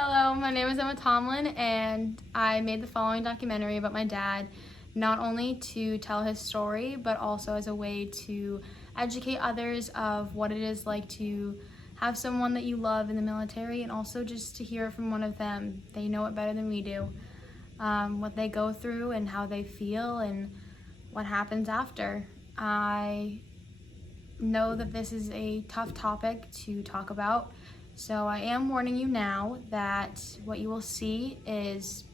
Hello, my name is Emma Tomlin, and I made the following documentary about my dad, not only to tell his story, but also as a way to educate others of what it is like to have someone that you love in the military, and also just to hear it from one of them. They know it better than we do, what they go through and how they feel and what happens after. I know that this is a tough topic to talk about, so I am warning you now that what you will see is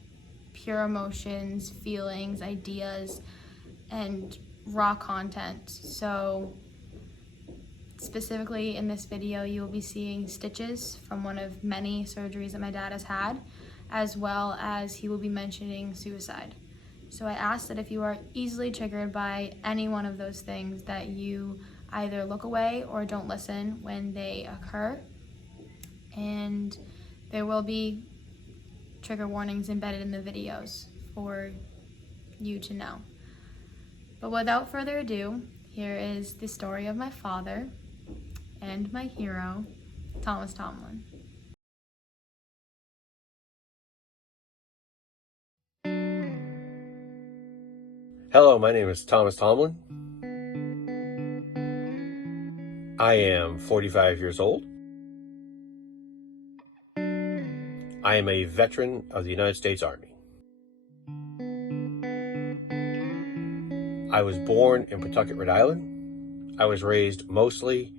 pure emotions, feelings, ideas, and raw content. So specifically in this video, you will be seeing stitches from one of many surgeries that my dad has had, as well as he will be mentioning suicide. So I ask that if you are easily triggered by any one of those things, that you either look away or don't listen when they occur. And there will be trigger warnings embedded in the videos for you to know. But without further ado, here is the story of my father and my hero, Thomas Tomlin. Hello, my name is Thomas Tomlin. I am 45 years old. I am a veteran of the United States Army. I was born in Pawtucket, Rhode Island. I was raised mostly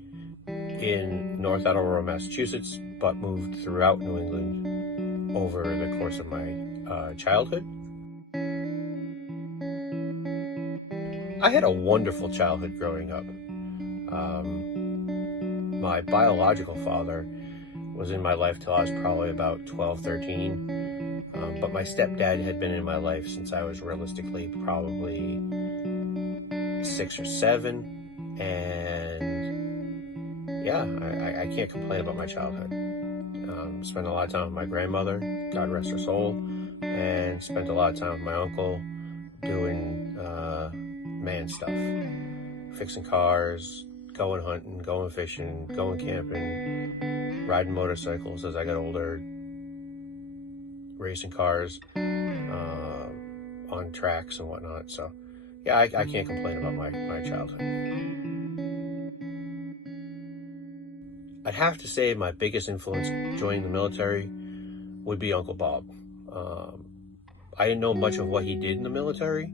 in North Attleboro, Massachusetts, but moved throughout New England over the course of my childhood. I had a wonderful childhood growing up. My biological father was in my life till I was probably about 12, 13. But my stepdad had been in my life since I was realistically probably 6 or 7. And yeah, I can't complain about my childhood. Spent a lot of time with my grandmother, God rest her soul, and spent a lot of time with my uncle doing man stuff, fixing cars, going hunting, going fishing, going camping, riding motorcycles as I got older, racing cars on tracks and whatnot. So yeah, I can't complain about my childhood. I'd have to say my biggest influence joining the military would be Uncle Bob. I didn't know much of what he did in the military,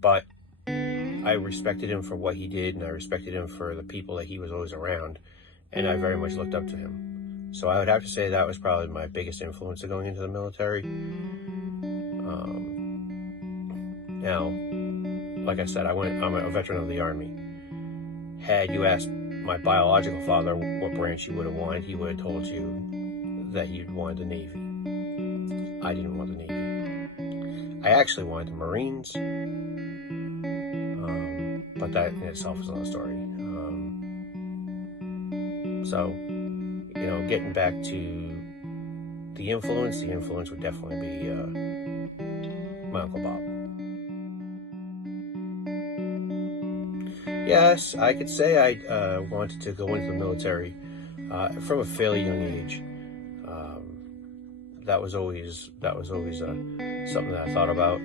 but I respected him for what he did, and I respected him for the people that he was always around, and I very much looked up to him. So I would have to say that was probably my biggest influence of going into the military. Now, like I said, I'm a veteran of the Army. Had you asked my biological father what branch he would have wanted, he would have told you that he'd wanted the Navy. I didn't want the Navy. I actually wanted the Marines, but that in itself is another story. So, getting back to the influence would definitely be my Uncle Bob. Yes, I could say I wanted to go into the military from a fairly young age. That was always something that I thought about.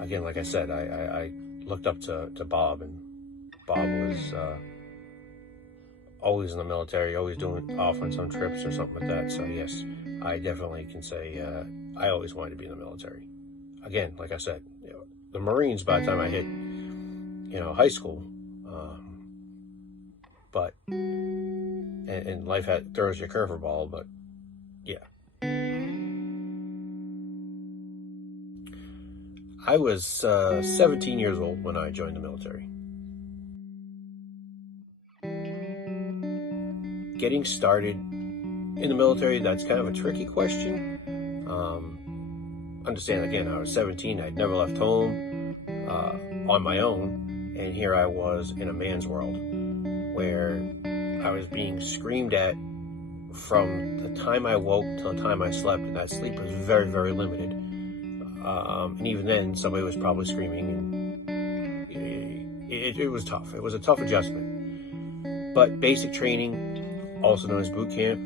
Again, like I said, I looked up to Bob, and Bob was always in the military, always doing off on some trips or something like that. So yes, I definitely can say I always wanted to be in the military. Again, like I said, the Marines by the time I hit high school, but and life throws you a curveball, but yeah. I was 17 years old when I joined the military. Getting started in the military, that's kind of a tricky question. Understand, again, I was 17. I'd never left home on my own, and here I was in a man's world where I was being screamed at from the time I woke till the time I slept, and that sleep was very, very limited. And even then, somebody was probably screaming, and it was tough. It was a tough adjustment. But basic training, also known as boot camp,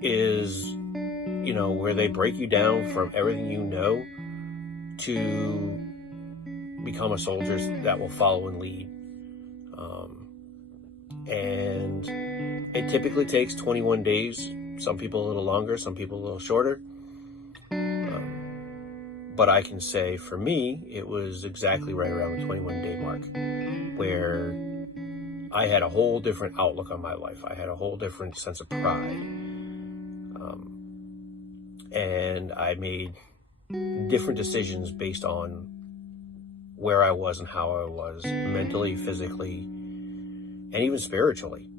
is, you know, where they break you down from everything you know to become a soldier that will follow and lead. And it typically takes 21 days. Some people a little longer, some people a little shorter. But I can say for me, it was exactly right around the 21-day mark where I had a whole different outlook on my life. I had a whole different sense of pride. And I made different decisions based on where I was and how I was mentally, physically, and even spiritually.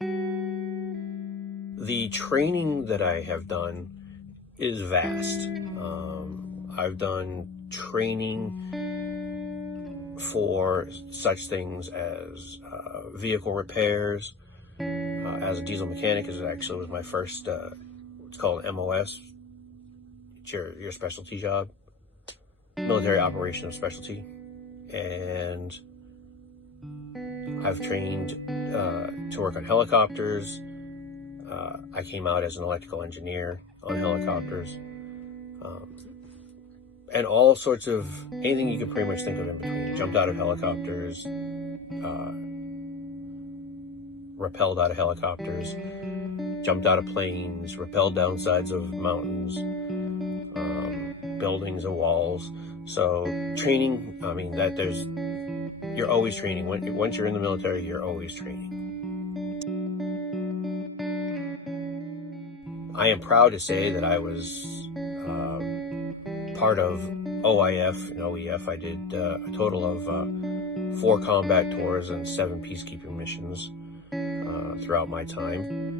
The training that I have done is vast. I've done training for such things as vehicle repairs. As a diesel mechanic, it actually was my first, it's called MOS. It's your specialty job, military operation of specialty. And I've trained to work on helicopters. I came out as an electrical engineer on helicopters. And all sorts of, anything you can pretty much think of in between. Jumped out of helicopters, rappelled out of helicopters, jumped out of planes, rappelled down sides of mountains, buildings and walls. So training, I mean, you're always training. Once you're in the military, you're always training. I am proud to say that I was part of OIF and OEF. I did a total of 4 combat tours and 7 peacekeeping missions throughout my time.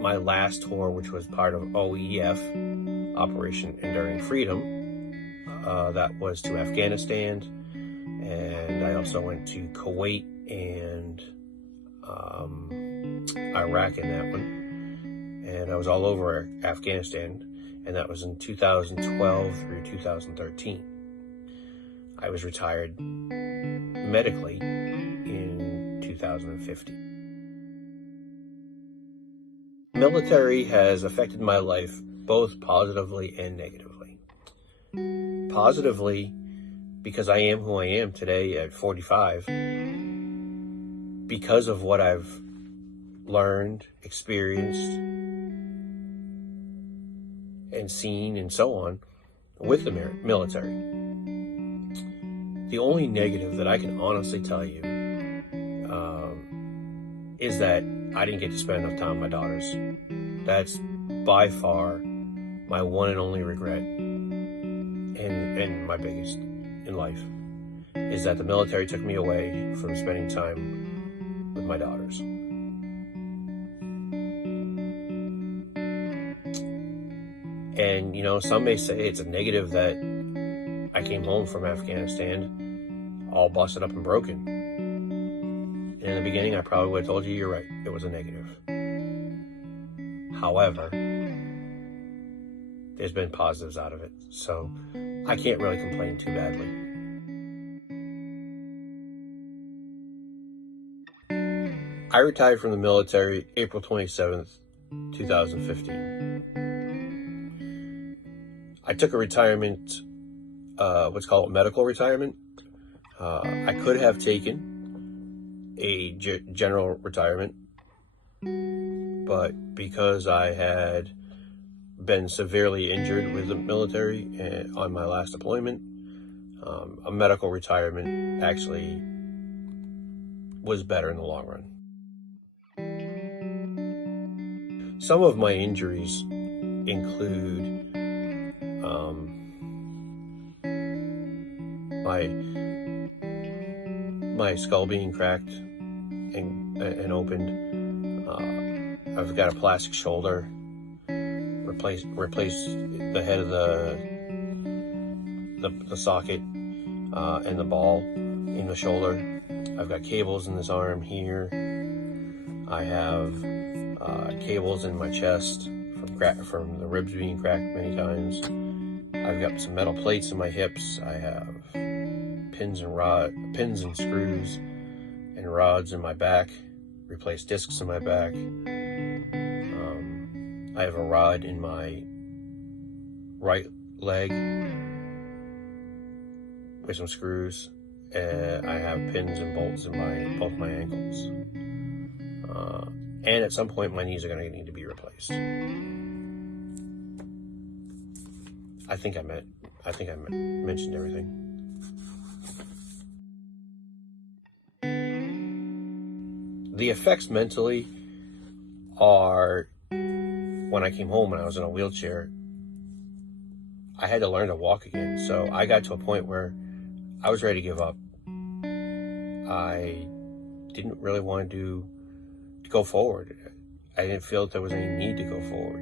My last tour, which was part of OEF, Operation Enduring Freedom, that was to Afghanistan, and I also went to Kuwait and Iraq in that one. And I was all over Afghanistan, and that was in 2012 through 2013. I was retired medically in 2015. Military has affected my life both positively and negatively. Positively, because I am who I am today at 45, because of what I've learned, experienced, and seen and so on with the military. The only negative that I can honestly tell you is that I didn't get to spend enough time with my daughters. That's by far my one and only regret, and my biggest in life, is that the military took me away from spending time with my daughters. And, you know, some may say it's a negative that I came home from Afghanistan all busted up and broken. And in the beginning, I probably would have told you, you're right, it was a negative. However, there's been positives out of it, so I can't really complain too badly. I retired from the military April 27th, 2015. I took a retirement, what's called medical retirement. I could have taken a general retirement, but because I had been severely injured with the military on my last deployment, a medical retirement actually was better in the long run. Some of my injuries include my skull being cracked and opened. I've got a plastic shoulder. Replaced the head of the socket and the ball in the shoulder. I've got cables in this arm here. I have cables in my chest from the ribs being cracked many times. I've got some metal plates in my hips. I have pins and screws and rods in my back. replace discs in my back. I have a rod in my right leg with some screws. I have pins and bolts in both my ankles. And at some point, my knees are going to need to be replaced. I think I mentioned everything. The effects mentally are, when I came home and I was in a wheelchair, I had to learn to walk again. So I got to a point where I was ready to give up. I didn't really want to go forward. I didn't feel that there was any need to go forward.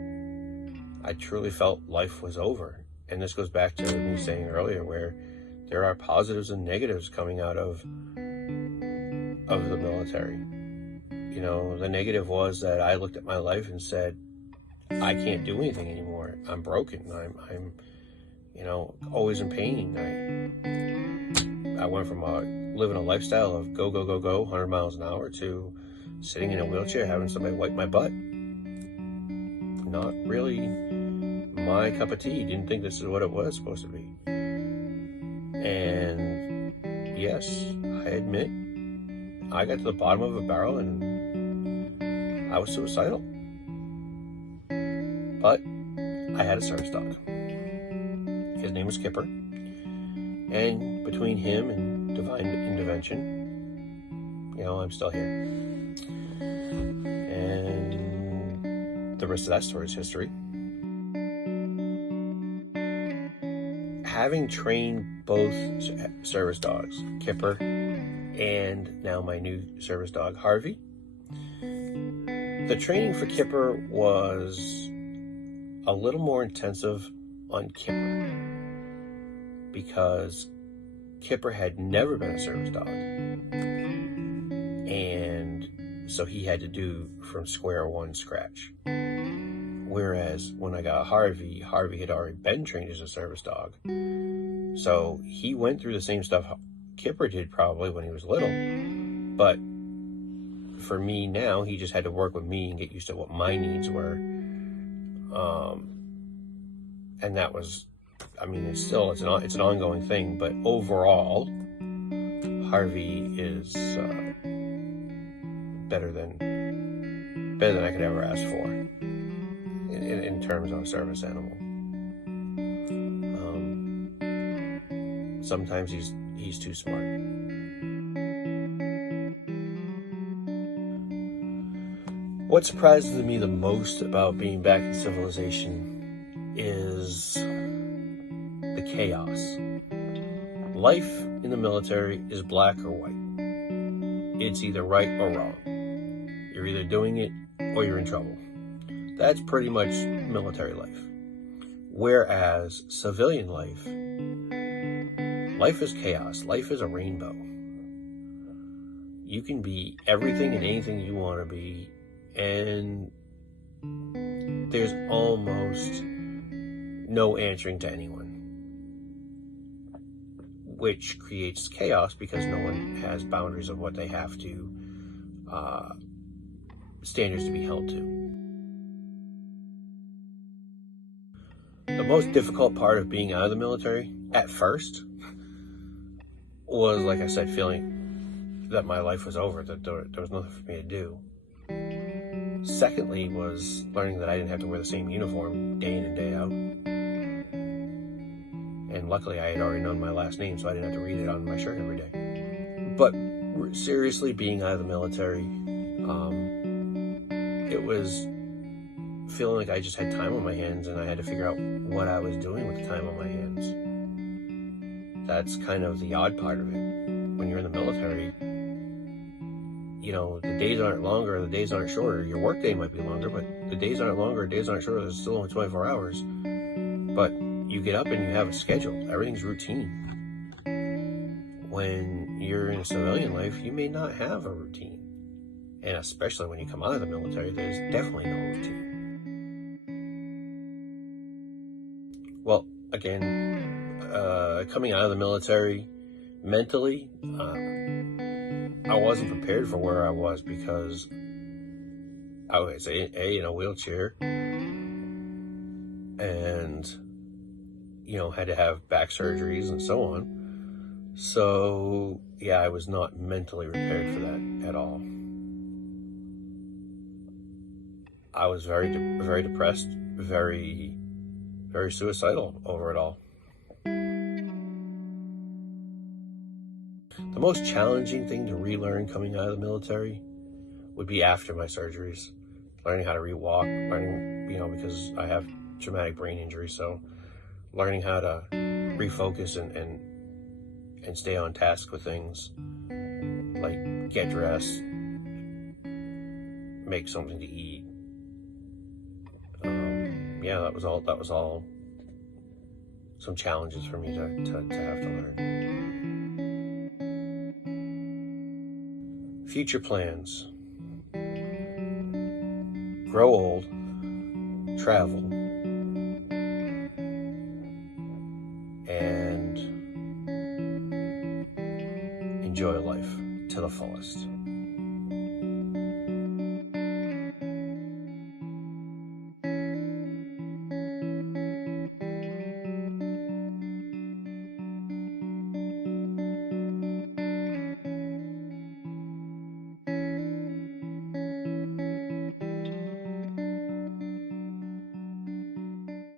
I truly felt life was over. And this goes back to me saying earlier, where there are positives and negatives coming out of the military. You know, the negative was that I looked at my life and said, I can't do anything anymore. I'm broken. I'm always in pain. I went from living a lifestyle of go, 100 miles an hour, to sitting in a wheelchair having somebody wipe my butt. Not really my cup of tea. Didn't think this is what it was supposed to be. And yes, I admit, I got to the bottom of a barrel and I was suicidal. But I had a service dog. His name was Kipper. And between him and divine intervention, I'm still here. And the rest of that story is history. Having trained both service dogs, Kipper and now my new service dog, Harvey, the training for Kipper was a little more intensive on Kipper because Kipper had never been a service dog. And so he had to do from square one scratch. Whereas when I got Harvey had already been trained as a service dog. So he went through the same stuff Kipper did probably when he was little. But for me now, he just had to work with me and get used to what my needs were. And that was, it's an ongoing thing, but overall, Harvey is better than I could ever ask for in terms of a service animal. Sometimes he's too smart. What surprises me the most about being back in civilization is the chaos. Life in the military is black or white. It's either right or wrong. You're either doing it or you're in trouble. That's pretty much military life. Whereas civilian life is chaos. Life is a rainbow. You can be everything and anything you want to be, and there's almost no answering to anyone, which creates chaos because no one has boundaries of what they have to, standards to be held to. The most difficult part of being out of the military at first was, like I said, feeling that my life was over, that there was nothing for me to do. Secondly was learning that I didn't have to wear the same uniform day in and day out. And luckily I had already known my last name, so I didn't have to read it on my shirt every day. But seriously, being out of the military, it was feeling like I just had time on my hands and I had to figure out what I was doing with the time on my hands. That's kind of the odd part of it. When you're in the military, the days aren't longer, the days aren't shorter. Your work day might be longer, but the days aren't longer, days aren't shorter. There's still only 24 hours. But you get up and you have a schedule. Everything's routine. When you're in a civilian life, you may not have a routine. And especially when you come out of the military, there's definitely no routine. Well, again, coming out of the military mentally, I wasn't prepared for where I was because I was in a wheelchair and, had to have back surgeries and so on. So, yeah, I was not mentally prepared for that at all. I was very depressed, very, very suicidal over it all. The most challenging thing to relearn coming out of the military would be after my surgeries. Learning how to re-walk, because I have traumatic brain injury, so learning how to refocus and stay on task with things, like get dressed, make something to eat. That was all some challenges for me to have to learn. Future plans: grow old, travel, and enjoy life to the fullest.